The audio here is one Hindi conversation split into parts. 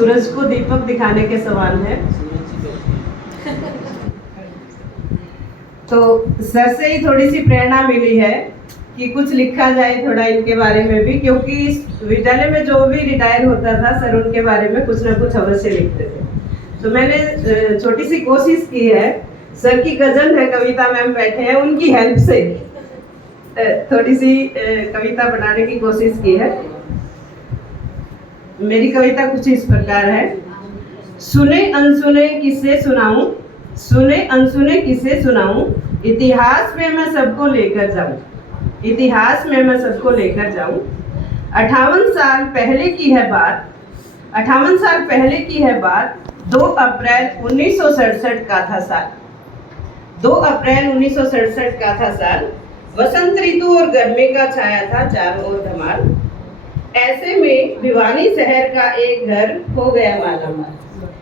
सूरज को दीपक दिखाने के समान है। तो सर से ही थोड़ी सी प्रेरणा मिली है कि कुछ लिखा जाए थोड़ा इनके बारे में भी, क्योंकि इस विद्यालय में जो भी रिटायर होता था सर उनके बारे में कुछ ना कुछ अवश्य लिखते थे। तो मैंने छोटी सी कोशिश की है, सर की कजन है कविता मैम बैठे हैं, उनकी हेल्प से थोड़ी सी कविता बनाने की कोशिश की है। मेरी कविता कुछ इस प्रकार है। सुने अनसुने किस्से सुनाऊं, सुने अनसुने किस्से सुनाऊं, इतिहास में मैं सबको लेकर जाऊं, इतिहास में मैं सबको लेकर जाऊं। 58 साल पहले की है बात, 58 साल पहले की है बात, 2 अप्रैल 1967 का था साल, 2 अप्रैल 1967 का था साल। वसंत ऋतु और गर्मी का छाया था चारों ओर धमाल। ऐसे में भिवानी शहर का एक घर हो गया मालामाल,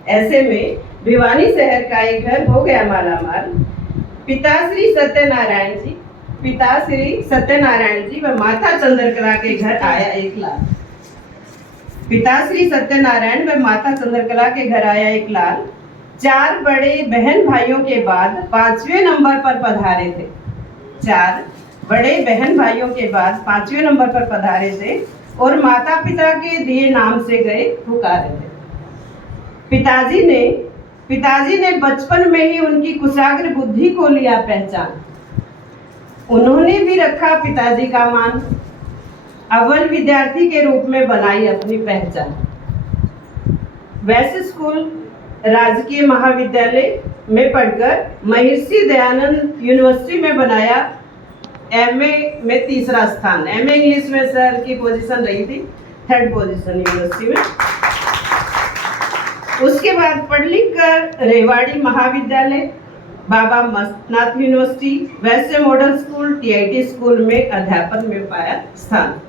ऐसे में भिवानी शहर का एक घर हो गया मालामाल। पिताश्री सत्यनारायण जी, पिताश्री सत्यनारायण जी व माता चंद्रकला के घर आया एक लाल, पिताश्री सत्यनारायण व माता चंद्रकला के घर आया एक लाल। 4 बड़े बहन भाइयों के बाद 5वें नंबर पर पधारे थे, 4 बड़े बहन भाइयों के बाद 5वें नंबर पर पधारे थे और माता पिता के दिए नाम से गए पुकारे थे। पिताजी ने बचपन में ही उनकी कुशाग्र बुद्धि को लिया पहचान, उन्होंने भी रखा पिताजी का मान, अव्वल विद्यार्थी के रूप में बनाई अपनी पहचान। वैसे स्कूल राजकीय महाविद्यालय में पढ़कर महर्षि दयानंद यूनिवर्सिटी में बनाया एमए में 3रा स्थान। एमए इंग्लिश में सर की पोजीशन रही थी 3rd पोजीशन यूनिवर्सिटी में। उसके बाद पढ़ लिख कर रेवाड़ी महाविद्यालय, बाबा मस्तनाथ यूनिवर्सिटी, वैसे मॉडल स्कूल, टीआईटी स्कूल में अध्यापन में पाया स्थान।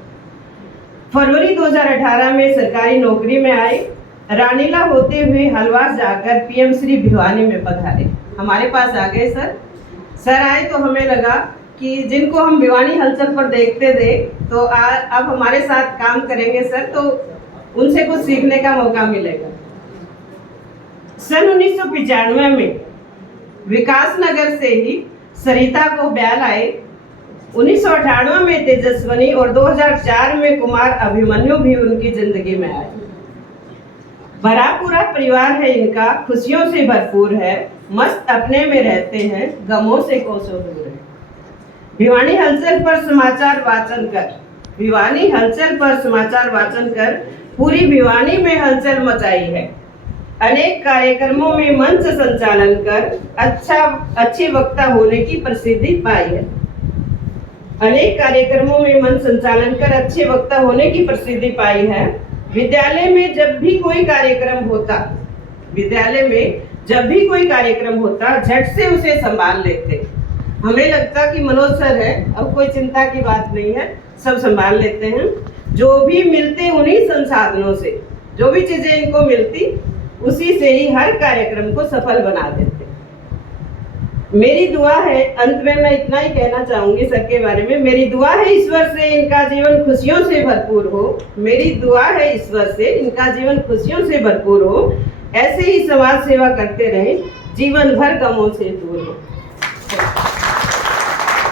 फरवरी 2018 में सरकारी नौकरी में आए। रानीला होते हुए हलवास जाकर पीएम श्री भिवानी में पधारे। हमारे पास आ गए सर आए तो हमें लगा कि जिनको हम भिवानी हलचल पर देखते थे तो अब हमारे साथ काम करेंगे सर, तो उनसे कुछ सीखने का मौका मिलेगा। सन 1995 में विकास नगर से ही सरिता को ब्याह आए। 1998 में तेजस्वनी और 2004 में कुमार अभिमन्यु भी उनकी जिंदगी में आए। भरा पूरा परिवार है इनका, खुशियों से भरपूर है, मस्त अपने में रहते हैं, गमों से कोसों दूर है। भिवानी हलचल पर समाचार वाचन कर, भिवानी हलचल पर समाचार वाचन कर पूरी भिवानी में हलचल मचाई है। अनेक कार्यक्रमों में मंच संचालन कर अच्छे वक्ता होने की प्रसिद्धि पाई है। अनेक कार्यक्रमों में मंच संचालन कर अच्छे वक्ता होने की प्रसिद्धि पाई है। विद्यालय में जब भी कोई कार्यक्रम होता, विद्यालय में जब भी कोई कार्यक्रम होता झट से उसे संभाल लेते। हमें लगता कि मनोज सर है, अब कोई चिंता की बात नहीं है, सब संभाल लेते हैं। जो भी मिलते उन्हीं संसाधनों से, जो भी चीजें इनको मिलती उसी से ही हर कार्यक्रम को सफल बना देते। मेरी दुआ है, अंत में मैं इतना ही कहना चाहूंगी सर के बारे में, मेरी दुआ है ईश्वर से इनका जीवन खुशियों से भरपूर हो, मेरी दुआ है ईश्वर से इनका जीवन खुशियों से भरपूर हो, ऐसे ही समाज सेवा करते रहें, जीवन भर गमों से दूर हो।